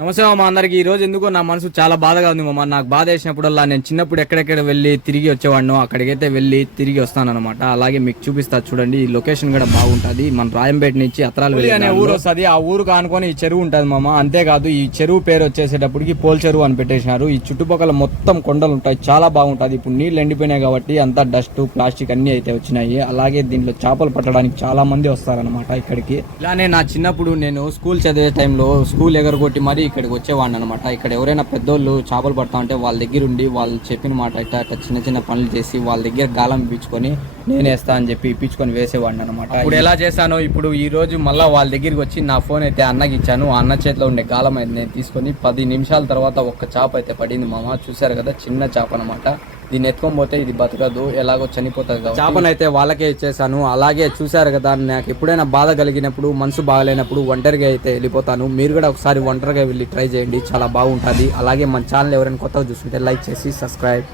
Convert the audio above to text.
నమస్తే మామ అందరికి. ఈ రోజు ఎందుకో నా మనసు చాలా బాధగా ఉంది మామ. నాకు బాధ వేసినప్పుడల్లా నేను చిన్నప్పుడు ఎక్కడెక్కడ వెళ్ళి తిరిగి వచ్చేవాడినో అక్కడికైతే వెళ్ళి తిరిగి వస్తానన్నమాట. అలాగే మీకు చూపిస్తా చూడండి. ఈ లొకేషన్ కూడా బాగుంటది. మన రాయంపేట నుంచి అత్రాలు అనే ఊరు వస్తుంది. ఆ ఊరు కానుకొని ఈ చెరువు ఉంటది మామ. అంతేకాదు ఈ చెరువు పేరు వచ్చేసేటప్పటికి పోల్ చెరువు అని పెట్టేసినారు. ఈ చుట్టుపక్కల మొత్తం కొండలు ఉంటాయి. చాలా బాగుంటది. ఇప్పుడు నీళ్ళు ఎండిపోయినాయి కాబట్టి అంతా డస్ట్ ప్లాస్టిక్ అన్ని అయితే వచ్చినాయి. అలాగే దీంట్లో చేపలు పట్టడానికి చాలా మంది వస్తారనమాట ఇక్కడికి. ఇలానే నా చిన్నప్పుడు నేను స్కూల్ చదివే టైంలో స్కూల్ ఎగరగొట్టి మరీ ఇక్కడికి వచ్చేవాడిని అనమాట ఇక్కడ ఎవరైనా పెద్దోళ్ళు చేపలు పడతా ఉంటే వాళ్ళ దగ్గర ఉండి వాళ్ళు చెప్పిన మాట ఇట్లా ఇట్లా చిన్న చిన్న పనులు చేసి వాళ్ళ దగ్గర గాలం ఇప్పించుకొని నేను వేస్తా అని చెప్పి ఇప్పించుకొని వేసేవాడిని అనమాట ఇప్పుడు ఎలా చేశానో ఇప్పుడు ఈ రోజు మళ్ళీ వాళ్ళ దగ్గరికి వచ్చి నా ఫోన్ అయితే అన్నకి ఇచ్చాను. అన్న చేతిలో ఉండే గాలం అయితే నేను తీసుకొని పది నిమిషాల తర్వాత ఒక్క చేప అయితే పడింది మామ. చూసారు కదా చిన్న చేప అనమాట దీన్ని ఎత్తుకొని పోతే ఇది బతకదు ఎలాగో చనిపోతుంది చేపనైతే వాళ్ళకే ఇచ్చేసాను అలాగే చూశారు కదా నాకు ఎప్పుడైనా బాధ కలిగినప్పుడు మనసు బాగలేనప్పుడు ఒంటరిగా అయితే వెళ్ళిపోతాను. మీరు కూడా ఒకసారి ఒంటరిగా వెళ్ళి ట్రై చేయండి. చాలా బాగుంటుంది. అలాగే మన ఛానల్ ఎవరైనా కొత్తగా చూస్తుంటే లైక్ చేసి సబ్స్క్రైబ్